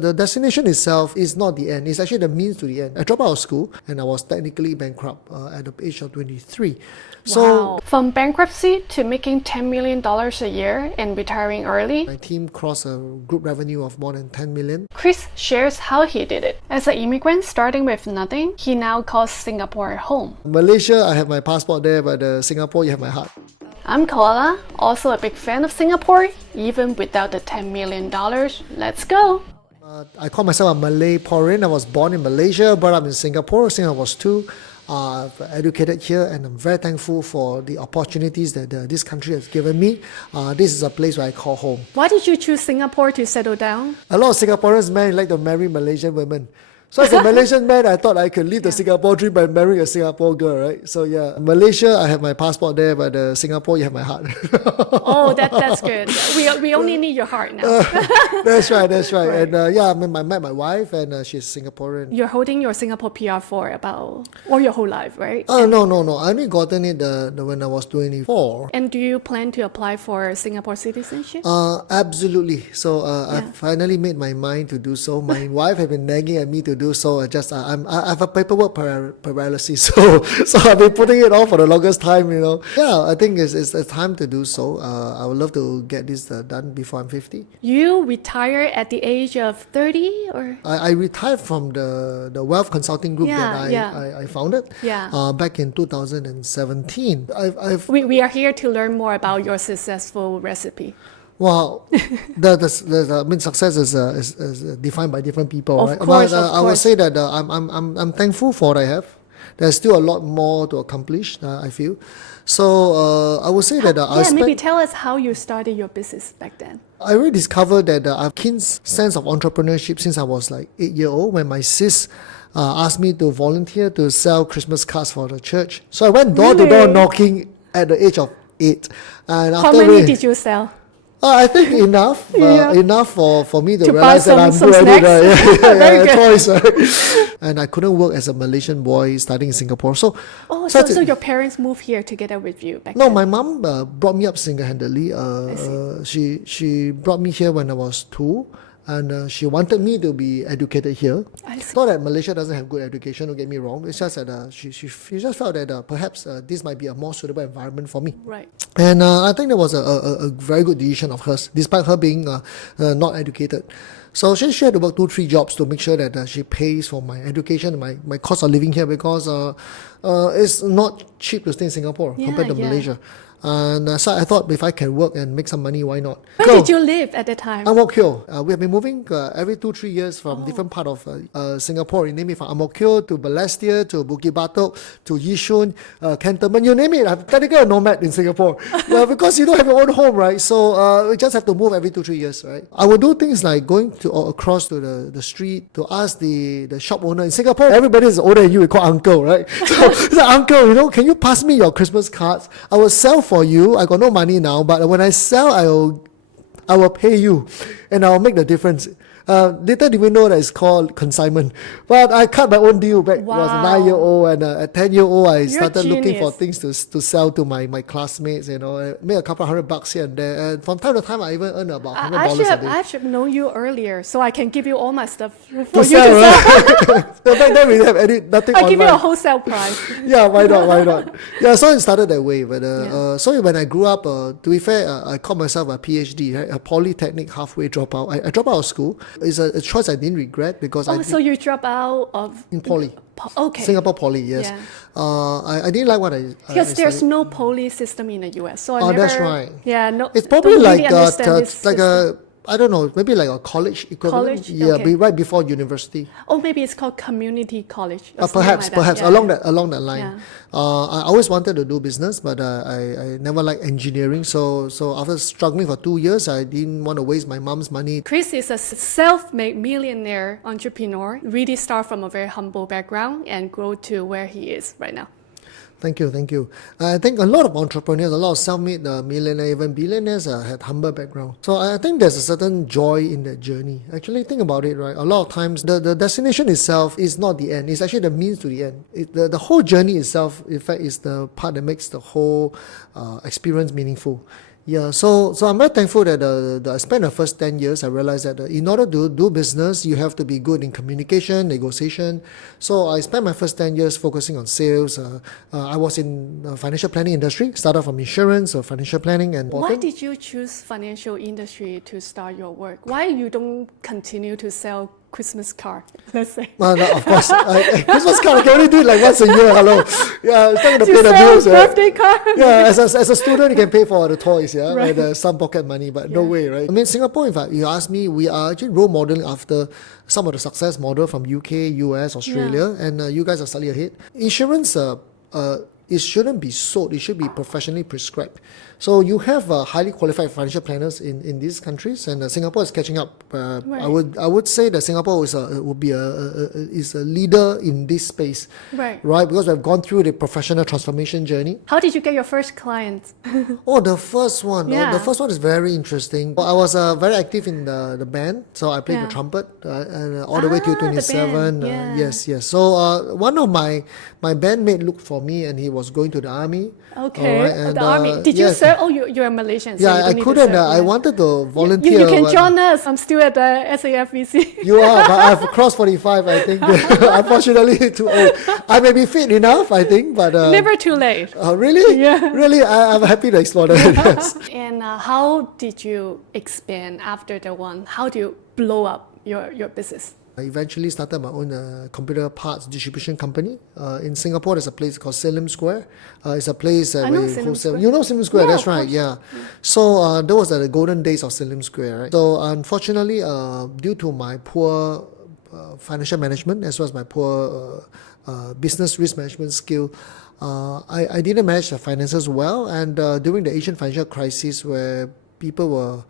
The destination itself is not the end. It's actually the means to the end. I dropped out of school and I was technically bankrupt at the age of 23. Wow. From bankruptcy to making $10 million a year and retiring early, my team crossed a group revenue of more than 10 million. Chris shares how he did it. As an immigrant starting with nothing, he now calls Singapore home. Malaysia, I have my passport there, but Singapore, you have my heart. I'm Koala, also a big fan of Singapore, even without the $10 million. Let's go! I call myself a Malay-Porean. I was born in Malaysia, brought up in Singapore since I was 2. I've educated here, and I'm very thankful for the opportunities that this country has given me. This is a place where I call home. Why did you choose Singapore to settle down? A lot of Singaporeans men like to marry Malaysian women. So as a Malaysian man, I thought I could live the Singapore dream by marrying a Singapore girl, right? So yeah, Malaysia, I have my passport there, but Singapore, you have my heart. Oh, that's good. We only need your heart now. That's right. Right. And I met my wife, and she's Singaporean. You're holding your Singapore PR for about all your whole life, right? No. I only gotten it when I was 24. And do you plan to apply for Singapore citizenship? Absolutely. So I finally made my mind to do so. My wife had been nagging at me to do so. I have a paperwork paralysis, so I've been putting it off for the longest time. Yeah, I think it's time to do so. I would love to get this done before I'm 50. You retire at the age of 30, or? I retired from the wealth consulting group that I founded back in 2017. We are here to learn more about your successful recipe. Well, success is defined by different people, right? Of course. I would say that I'm thankful for what I have. There's still a lot more to accomplish, I feel. So I would say that maybe tell us how you started your business back then. I really discovered that I have a keen sense of entrepreneurship since I was like 8-year-old, when my sis asked me to volunteer to sell Christmas cards for the church. So I went door to door knocking at the age of 8. And how many did you sell? I think enough for me to buy realize that I'm some good at snacks. it. Very good. Toys, right? And I couldn't work as a Malaysian boy studying in Singapore. So your parents moved here together with you back No, then? my mom brought me up single-handedly. She brought me here when I was 2. And she wanted me to be educated here. Not that Malaysia doesn't have good education, don't get me wrong. It's just that she just felt that perhaps this might be a more suitable environment for me. Right. And I think that was a very good decision of hers, despite her being not educated. So she had to work 2-3 jobs to make sure that she pays for my education, my cost of living here, because it's not cheap to stay in Singapore compared to Malaysia. And so I thought, if I can work and make some money, why not? Where did you live at the time? Ang Mo Kio. We have been moving every 2-3 years from different part of Singapore. You name it, from Ang Mo Kio to Balestier to Bukit Batok to Yishun, Cantonment, you name it. I'm technically a nomad in Singapore. Because you don't have your own home, right? So we just have to move every 2-3 years, right? I would do things like going across to the street to ask the shop owner. In Singapore, everybody is older than you. We call uncle, right? So uncle, can you pass me your Christmas cards? I will sell for you. I got no money now, but when I sell, I will pay you, and I will make the difference. Later did we know that it's called consignment. But I cut my own deal back. Wow. I was 9-year-old, and at 10-year-old I started You're looking for genius. things to sell to my classmates. I made a couple $100 here and there. And from time to time I even earn about $100 a day. I should know you earlier so I can give you all my stuff for you To to sell, sell. right? So back then we didn't have nothing I'll online. give you a wholesale price. Yeah, why not? Yeah, so it started that way. But so when I grew up, to be fair, I called myself a PhD, right? A polytechnic halfway dropout. I dropped out of school. It's a choice I didn't regret, because So you dropped out of... in poly. Okay. Singapore Poly, yes. Yeah. I didn't like what I Because there's studied. no poly system in the US. So I never... That's right. Yeah, no. It's probably don't like really understand this system. I don't know, maybe like a college equivalent. College? Yeah, Okay. right before university. Or maybe it's called community college. Or something Perhaps like that. Yeah, along that line. Yeah. I always wanted to do business, but I never liked engineering. So after struggling for 2 years, I didn't want to waste my mom's money. Chris is a self-made millionaire entrepreneur. Really start from a very humble background and grow to where he is right now. Thank you. I think a lot of entrepreneurs, a lot of self-made millionaires, even billionaires had humble background. So I think there's a certain joy in that journey. Actually, think about it, right? A lot of times, the destination itself is not the end. It's actually the means to the end. The whole journey itself, in fact, is the part that makes the whole experience meaningful. Yeah, so I'm very thankful that I spent the first 10 years. I realized that in order to do business, you have to be good in communication, negotiation. So I spent my first 10 years focusing on sales. I was in the financial planning industry, started from insurance or financial planning. And Why did you choose financial industry to start your work? Why you don't continue to sell Christmas card, let's say? No, of course. Christmas card, I can only do it like once a year. Hello. Yeah, it's not going to You pay the sell bills. birthday card? Yeah, as a student, you can pay for the toys, yeah, Right. some pocket money, but no way, right? I mean, Singapore, in fact, you ask me, we are actually role modeling after some of the success model from UK, US, Australia, and you guys are slightly ahead. Insurance, it shouldn't be sold, it should be professionally prescribed. So you have highly qualified financial planners in these countries, and Singapore is catching up. Right. I would say that Singapore is a leader in this space, Right. Because we've gone through the professional transformation journey. How did you get your first client? Oh, the first one. Yeah. Oh, the first one is very interesting. I was very active in the band, so I played Yeah. the trumpet and all the way to the 27. band, yeah. Yes. So one of my bandmate looked for me, and he was going to the army. Okay, Alright, and, the army. Did you yes. serve? Oh, you're a Malaysian. So you Yeah, don't I need to couldn't. serve, I yeah. wanted to volunteer. You can but- join us. I'm still at the SAFVC. You are, but I've crossed 45, I think. Unfortunately, too old. I may be fit enough, I think, but... Never too late. Really? Yeah. Really? I'm happy to explore that, yes. And how did you expand after the one? How do you blow up your business? I eventually started my own computer parts distribution company. In Singapore, there's a place called Silim Square. It's a place I where know you Silim wholesale. Square. You know Silim Square, Yeah, that's of right, course. yeah. So that was the golden days of Silim Square, right? So unfortunately, due to my poor financial management as well as my poor business risk management skill, I didn't manage the finances well. And during the Asian financial crisis, where people were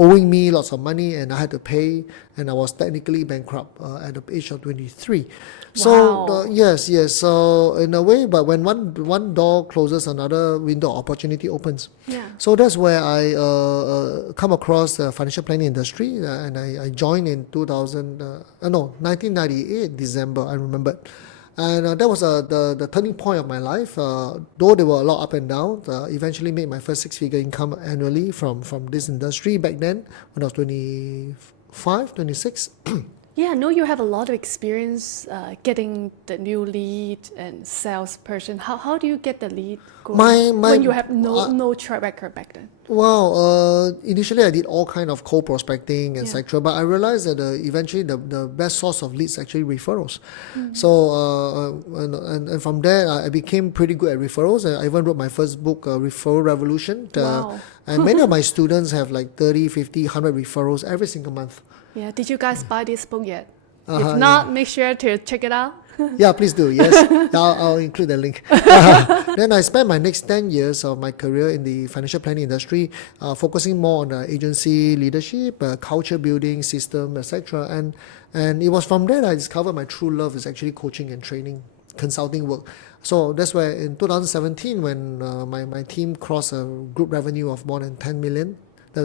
owing me lots of money and I had to pay, and I was technically bankrupt at the age of 23. So Wow. yes. So in a way, but when one door closes, another window of opportunity opens. Yeah. So that's where I come across the financial planning industry, and I joined in 1998 December. I remembered. And that was the turning point of my life. Though there were a lot up and down, eventually made my first six-figure income annually from this industry back then when I was 25, 26. Yeah, I know you have a lot of experience getting the new lead and salesperson. How do you get the lead going when you have no track record back then? Well, initially I did all kind of cold prospecting, etc. But I realized that eventually the best source of leads is actually referrals. So and from there I became pretty good at referrals. I even wrote my first book, Referral Revolution. Wow. And many of my students have like 30, 50, 100 referrals every single month. Yeah, did you guys buy this book yet? If not, make sure to check it out. Yeah, please do. Yes, I'll include the link. Then I spent my next 10 years of my career in the financial planning industry, focusing more on agency leadership, culture building, system, etc. And it was from there that I discovered my true love is actually coaching and training, consulting work. So that's where in 2017, when my team crossed a group revenue of more than 10 million.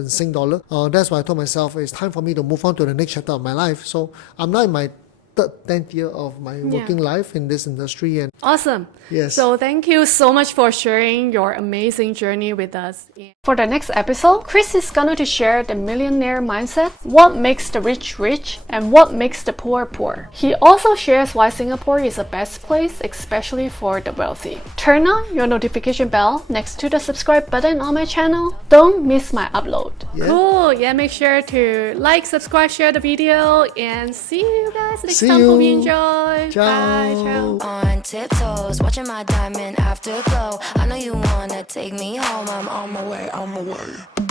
Sing dollar. That's why I told myself it's time for me to move on to the next chapter of my life. So I'm now in my 10th year of my working life in this industry. And Awesome. yes. So thank you so much for sharing your amazing journey with us. For the next episode, Chris is going to share the millionaire mindset, what makes the rich rich, and what makes the poor poor. He also shares why Singapore is the best place, especially for the wealthy. Turn on your notification bell next to the subscribe button on my channel. Don't miss my upload. Yeah. Cool. Yeah, make sure to like, subscribe, share the video, and see you guys next See time. Hope you you. enjoy. Bye. Ciao. Ciao. On tiptoes, watching my diamond afterglow. I know you wanna take me home. I'm on my way, on my way.